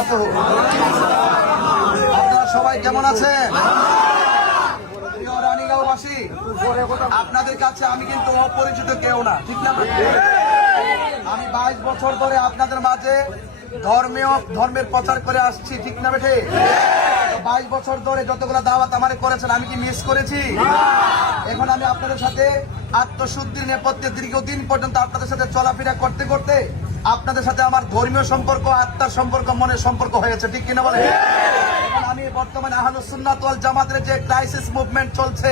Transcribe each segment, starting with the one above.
বারাকাতুহু। আপনারা সবাই কেমন আছেন? প্রিয় রানীগাঁওবাসী, আপনাদের কাছে আমি কিন্তু অপরিচিত কেউ না, ঠিক না? আমি 22 বছর ধরে আপনাদের মাঝে ধর্মের প্রচার করে আসছি, ঠিক না বেঠে? 22 বছর ধরে যতগুলো দাওয়াত আমারে করেছেন আমি কি মিস করেছি? এখন আমি আপনাদের সাথে আত্মশুদ্ধির নেপথ্যে দীর্ঘদিন পর্যন্ত আপনাদের সাথে চলাফেরা করতে করতে আপনাদের সাথে আমার ধর্মীয় সম্পর্ক, আত্মার সম্পর্ক, মনের সম্পর্ক হয়েছে, ঠিক কিনা বলে? এখন আমি বর্তমানে আহলুস সুন্নাত ওয়াল জামাতের যে ক্রাইসিস মুভমেন্ট চলছে,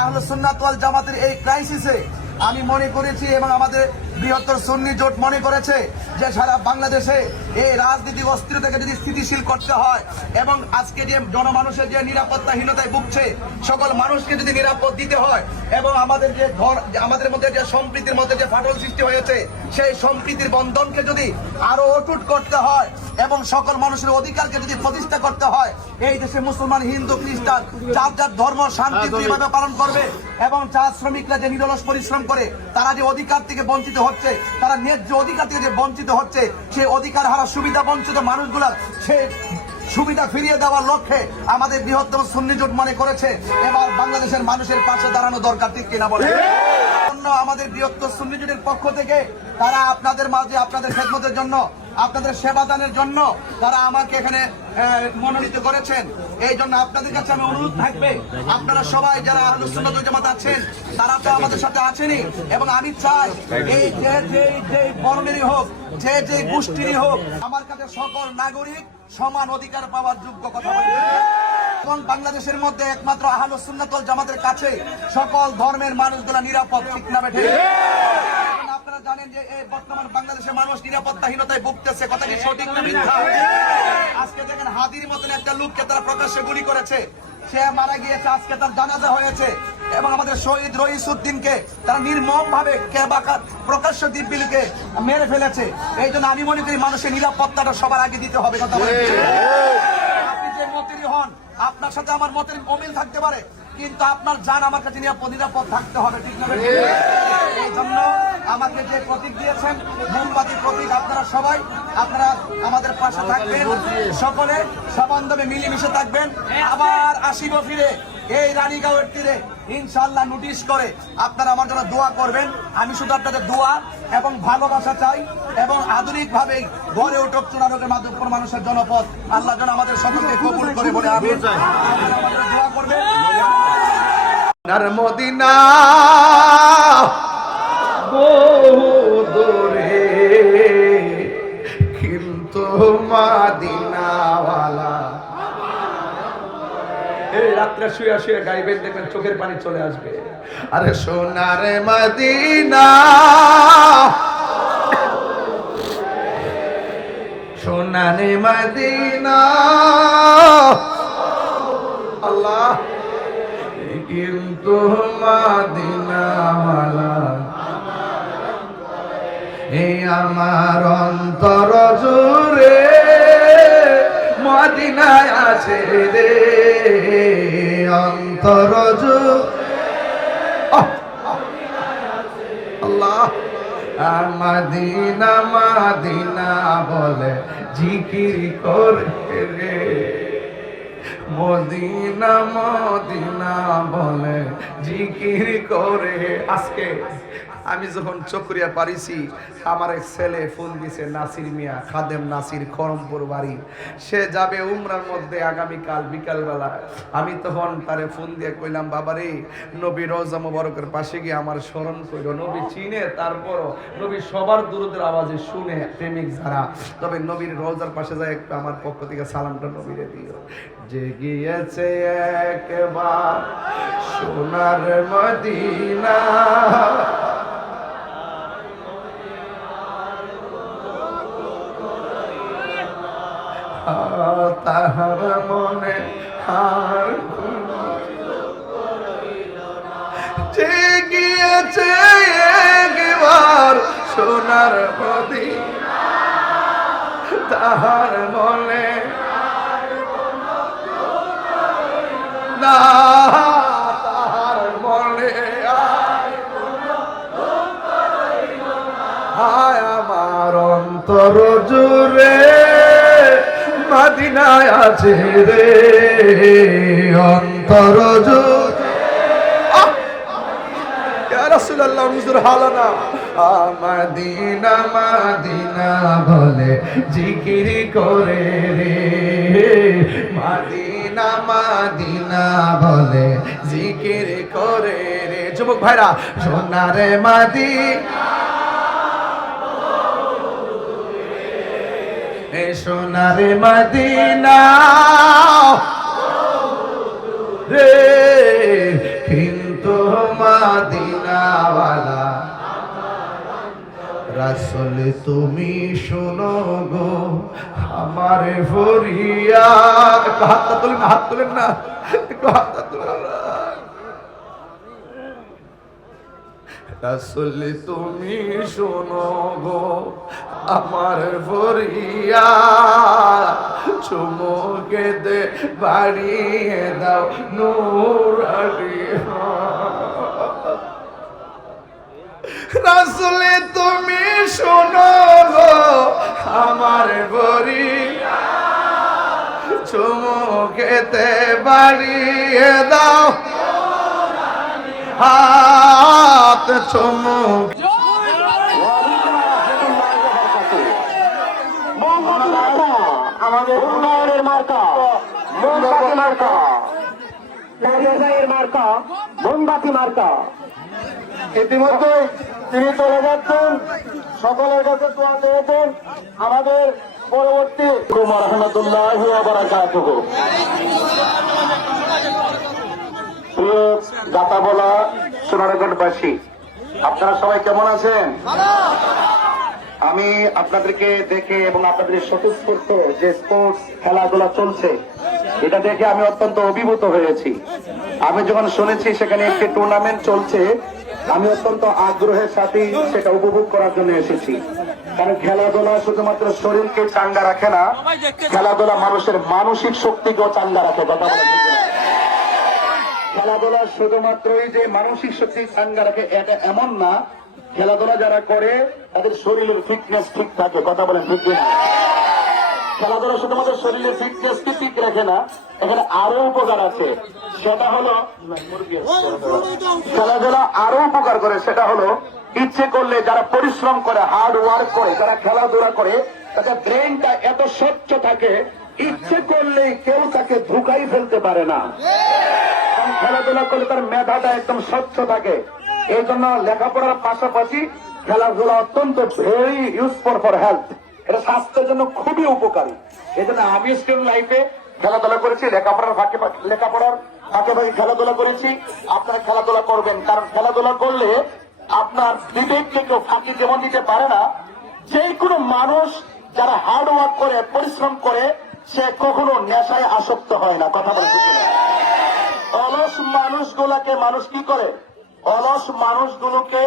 আহলুস সুন্নাত ওয়াল জামাতের এই ক্রাইসিসে আমি মনে করেছি এবং আমাদের বৃহত্তর সুন্নি জোট মনে করেছে যে সারা বাংলাদেশে এই রাজনৈতিক অস্থিরতাকে যদি স্থিতিশীল করতে হয় এবং আজকে যে জনমানুষের যে নিরাপত্তাহীনতায় ভুগছে সকল মানুষকে যদি নিরাপদ দিতে হয় এবং আমাদের মধ্যে যে সম্প্রীতির মধ্যে যে ফাটল সৃষ্টি হয়েছে সেই সম্প্রীতির বন্ধনকে যদি আরো অটুট করতে হয় এবং সকল মানুষের অধিকারকে যদি প্রতিষ্ঠা করতে হয়, এই দেশে মুসলমান, হিন্দু, খ্রিস্টান যার যার ধর্ম শান্তিপ্রিয়ভাবে পালন করবে এবং চা শ্রমিকরা যে নিরলস পরিশ্রম করে তারা যে অধিকার থেকে বঞ্চিত হচ্ছে, তারা ন্যায্য অধিকার থেকে যে বঞ্চিত হচ্ছে, সেই অধিকার হারা সুবিধা বঞ্চিত মানুষগুলার সেই সুবিধা ফিরিয়ে দেওয়ার লক্ষ্যে আমাদের বৃহত্তম সুন্নি জোট মনে করেছে এবার বাংলাদেশের মানুষের পাশে দাঁড়ানো দরকার, ঠিক কিনা বলে? আমাদের বৃহত্তর সুন্নি জোটের পক্ষ থেকে তারা আপনাদের মাঝে আপনাদের খেদমতের জন্য, আপনাদের সেবা দানের জন্য তারা আমাকে এখানে মনোনীত করেছেন। এই জন্য আপনাদের কাছে আমি অনুরোধ থাকবে, আপনারা সবাই যারা আহলুস সুন্নাত ওয়াল জামাত আছেন তারা তো আমাদের সাথে আছেনই, এবং আমি চাই এই যে বর্ণেরই হোক, যে গোষ্ঠীরই হোক, আমার কাছে সকল নাগরিক সমান অধিকার পাওয়ার যোগ্য, কথা বলি। এবং বাংলাদেশের মধ্যে একমাত্র আহলুস সুন্নাত ওয়াল জামাতের কাছে সকল ধর্মের মানুষগুলা নিরাপদ, ঠিক না বেঠে? আপনারা জানেন যে এই বর্তমান বাংলাদেশের মানুষ নিরাপত্তাহীনতায় ভুগতেছে, কথা কি সঠিক না মিথ্যা? আজকে দেখেন হাদির মতন একটা লোককে তারা প্রকাশ্যে গুলি করেছে, সে মারা গিয়েছে, আজকে তার জানাজা হয়েছে এবং আমাদের শহীদ রইসউদ্দিনকে তারা নির্মম ভাবে প্রকাশ্য দিব্যিলকে মেরে ফেলেছে। এই জন্য আমি মনে করি মানুষের নিরাপত্তাটা সবার আগে দিতে হবে, কথা বলছি। আপনি যে মতেরই হন, আপনার সাথে আমার মতের অমিল থাকতে পারে, কিন্তু আপনার জান আমার কাছে নিরাপদ থাকতে হবে, ঠিক না? এই জন্য আমাকে যে প্রতীক দিয়েছেন, মোমবাতির প্রতীক, আপনারা সবাই আপনারা আমাদের পাশে থাকবেন, সকলে সবান্ধবে মিলেমিশে থাকবেন। আবার আসিব ফিরে এই রানীগাঁওয়ের তীরে ইনশাআল্লাহ নোটিশ করে আপনারা আমার জন্য দোয়া করবেন। আমি শুধু আপনাদের দোয়া এবং ভালোবাসা চাই এবং আধুনিক ভাবে গড়ে উঠুক চুনারোগের মাধবপুর মানুষের জনপদ। আল্লাহ যেন আমাদের সকলকে কবুল করে বলে আমিন। আমাদের দোয়া করবেন। মদিনা দূরে কিন্তু মদিনাওয়ালা, এই রাত্রে শুয়ে শুয়ে গাইবেন, দেখবেন চোখের পানি চলে আসবে। আরে সোনার মদিনা, সোনার মদিনা, আল্লাহ কিন্তু মদিনাওয়ালা এই আমার অন্তর জুড়ে মদিনায় আছে রে, অন্তর আল্লাহ মদিনা মদিনা বলে জিকির করে রে, মদিনা মদিনা বলে জিকির করে। আজকে আমি যখন চকরিয়া পারিছি, আমার এক ছেলে ফোন দিছে, নাসির মিয়া, খাদেম নাসির, খরমপুর বাড়ি, সে যাবে উমরার মধ্যে আগামীকাল বিকালবেলা। আমি তখন তারে ফোন দিয়ে কইলাম, বাবারে নবী রওজা মুবারকের পাশে গিয়ে আমার স্মরণ কইরো। নবী চিনে, তারপরও নবী সবার দুরুদের আওয়াজে শুনে প্রেমিক যারা, তবে নবীর রওজার পাশে যায় একটু আমার পক্ষ থেকে সালামটা নবীরে দিও। যে গিয়েছে একবার সোনার মদিনা, তাহার মনে আর যে গিয়েছে একবার সোনার মদিনা, তাহার মনে না, তাহার মনে হায় আমার অন্তর জুড়ে মদিনায় আছে রে অন্তর জুড়ে। ইয়া রাসূলুল্লাহ হুজুর হালানা মদিনা মদিনা বলে জিকির করে রে মদিনা মদিনা বলে জিকির করে রে। যুবক ভাইরা সোনারে মদিনা এ সোনারে মদিনা রে কিন্তু মদিনাওয়ালা রাসূল তুমি শোনো গো আমার ফরিয়াদ। একটু হাতটা তুলেন না, হাত তুলেন না, একটু হাতটা তুলেন না। রাসূল তুমি শোনো গো আমার ফরিয়াদ চুমুকে দে বাড়িয়ে দাও নূরানি রাসূল তুমি শোনো গো আমার ফরিয়াদ চুমুকে দে বাড়িয়ে দাও হাত চুমুক। আমাদের উন্নয়নের মার্কা মোমবাতি মার্কা, নারিয়ার মার্কা মোমবাতি মার্কা। ইতিমধ্যে তিনি চলে যাচ্ছেন, সকলের কাছে দোয়া চেয়েছেন। আমাদের পরবর্তী রহমতুল্লাহি ওয়া বারাকাতুহু। প্রিয় গাতাবলা সোনারগঞ্জবাসী, আপনারা সবাই কেমন আছেন? আমি আপনাদেরকে দেখে এবং আপনাদের স্বতঃস্ফূর্ত যে স্পোর্টস খেলাধুলা চলছে এটা দেখে আমি অত্যন্ত অভিভূত হয়েছি। আমি যখন শুনেছি সেখানে একটি টুর্নামেন্ট চলছে, আমি অত্যন্ত আগ্রহের সাথে সেটা উপভোগ করার জন্য এসেছি। কারণ খেলাধুলা শুধুমাত্র শরীরকে চাঙ্গা রাখে না, খেলাধুলা মানুষের মানসিক শক্তিকেও চাঙ্গা রাখে। কথা বলে খেলাধুলা শুধুমাত্রই যে মানসিক শক্তি চাঙ্গা রাখে এটা এমন না, খেলাধুলা যারা করে তাদের শরীরের ফিটনেস ঠিক থাকে। কথা বলেন ঠিক কিনা? খেলাধুলা শুধুমাত্র শরীরের ফিটনেস কি ঠিক রাখে না, এখানে আরো উপকার আছে। সেটা হলো খেলাধুলা আরো উপকার করে, সেটা হলো ইচ্ছে করলে যারা পরিশ্রম করে, হার্ড ওয়ার্ক করে, যারা খেলাধুলা করে তাদের ব্রেনটা এত স্বচ্ছ থাকে, ইচ্ছে করলে কেউ তাকে ধোঁকাই ফেলতে পারে না। খেলাধুলা করলে তার মেধাটা একদম স্বচ্ছ থাকে। এই জন্য লেখাপড়ার পাশাপাশি খেলাধুলা অত্যন্ত ভেরি ইউজফুল ফর হেলথ। এটা স্বাস্থ্যের জন্য খুবই উপকারী। এই জন্য আমি স্টুডেন্ট লাইফে খেলাধুলা করেছি, লেখাপড়ার ফাঁকে ফাঁকে খেলাধুলা করেছি। আপনারা খেলাধুলা করবেন, কারণ খেলাধুলা করলে আপনার বিবেককে কেউ ফাঁকি যেমন দিতে পারে না। যে কোনো মানুষ যারা হার্ড ওয়ার্ক করে, পরিশ্রম করে, সে কখনো নেশায় আসক্ত হয় না। কথা বলে অলস মানুষগুলাকে মানুষ কি করে? অলস মানুষগুলোকে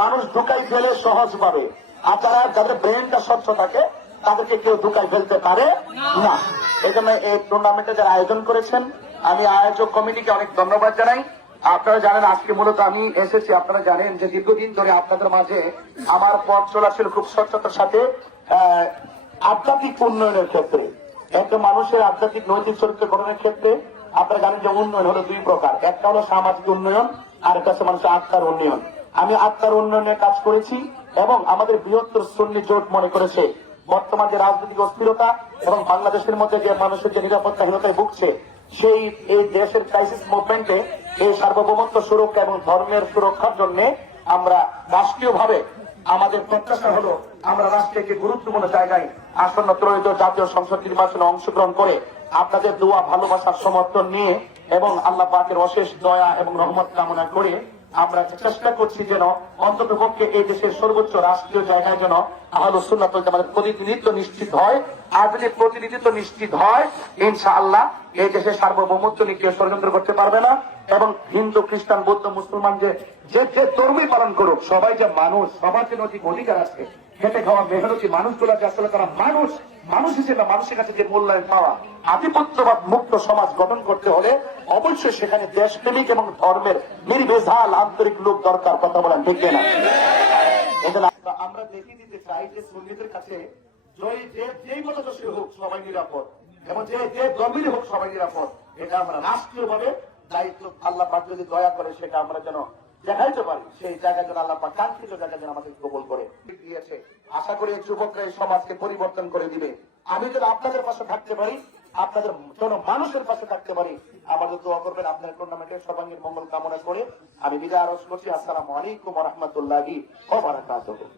মানুষ ঢুকাই ফেলে সহজ ভাবে। আর যাদের ব্রেনটা স্বচ্ছ থাকে তাদেরকে কেউ ঢুকাই ফেলতে পারে না। এই জন্য এই টুর্নামেন্টে যারা আয়োজন করেছেন, আমি আয়োজক কমিটিকে অনেক ধন্যবাদ জানাই। আপনারা জানেন আজকে মূলত আমি এসেছি, আপনারা জানেন যে দীর্ঘদিন ধরে আপনাদের মাঝে আমার পথ চলা ছিল খুব স্বচ্ছতার সাথে আধ্যাত্মিক উন্নয়নের ক্ষেত্রে। একটা মানুষের আধ্যাত্মিক নৈতিক চরিত্র গঠনের ক্ষেত্রে আপনারা জানেন যে উন্নয়ন হলো দুই প্রকার, একটা হলো সামাজিক উন্নয়ন আর একটা হচ্ছে মানুষের আত্মার উন্নয়ন। আমি আত্মার উন্নয়নের কাজ করেছি এবং আমাদের বৃহত্তর সুন্নি জোট মনে করেছে বর্তমান যে রাজনৈতিক অস্থিরতা এবং বাংলাদেশের মধ্যে যে মানুষের যে নিরাপত্তাহীনতায় ভুগছে, সেই এই দেশের ক্রাইসিস মুভমেন্টে এই সার্বভৌমত্ব সুরক্ষা এবং ধর্মের সুরক্ষার জন্য আমরা রাষ্ট্রীয়ভাবে আমাদের প্রত্যাশা হলো আমরা রাষ্ট্রের একটি গুরুত্বপূর্ণ জায়গায় আসন্ন ত্রয়োদশ জাতীয় সংসদ নির্বাচনে অংশগ্রহণ করে আপনাদের দোয়া, ভালোবাসার সমর্থন নিয়ে এবং আল্লাহ পাকের অশেষ দয়া এবং রহমত কামনা করে আমরা চেষ্টা করছি যেন অন্তত পক্ষে এই দেশের সর্বোচ্চ রাষ্ট্রীয় জায়গায় যেন আহলুস সুন্নাত ওয়াল জামাতের প্রতিনিধিত্ব নিশ্চিত হয়। আর যদি প্রতিনিধিত্ব নিশ্চিত হয়, ইনশাআল্লাহ এই দেশের সার্বভৌমত্ব নিয়ে কেউ ষড়যন্ত্র করতে পারবে না। এবং হিন্দু, খ্রিস্টান, বৌদ্ধ, মুসলমান যে ধর্মই পালন করুক, সবাই যে মানুষ, সবার যে নৈতিক অধিকার আছে, খেটে খাওয়া মেহনতি মানুষগুলো যে আসলে তারা মানুষ হিসেবে মানুষের কাছে যে মূল্যায়ন পাওয়া, আধিপত্যবাদ মুক্ত সমাজ গঠন করতে হলে অবশ্যই সেখানে দেশপ্রেমিক এবং ধর্মের নির্ভেজাল আন্তরিক লোক দরকার। কথা বলেন ঠিক না? এজন্য আমরা দেখিয়ে দিতে চাই যে সুন্নিদের কাছে যেই মতদর্শী হোক সবাই নিরাপদ, এবং যে জমির হোক সবাই নিরাপদ, এটা আমরা রাষ্ট্রীয়ভাবে দায়িত্ব আল্লাহ পাক যদি দয়া করে সেটা আমরা যেন দেখাইতে পারি, সেই জায়গা যেন আল্লাহ পাক কাঙ্ক্ষিত জায়গা যেন আমাদের কবুল করে দিয়েছে। আশা করি এই যুবকরা এই সমাজকে পরিবর্তন করে দিবে। আমি যদি আপনাদের পাশে থাকতে পারি, আপনাদের জন্য মানুষের পাশে থাকতে পারি, আমাদের দোয়া করবেন। আপনার টুর্নামেন্টের সর্বাঙ্গীন মঙ্গল কামনা করে আমি বিদায় আরজ করছি। আসসালামু আলাইকুম ওয়া রাহমাতুল্লাহি ওয়া বারাকাতুহু।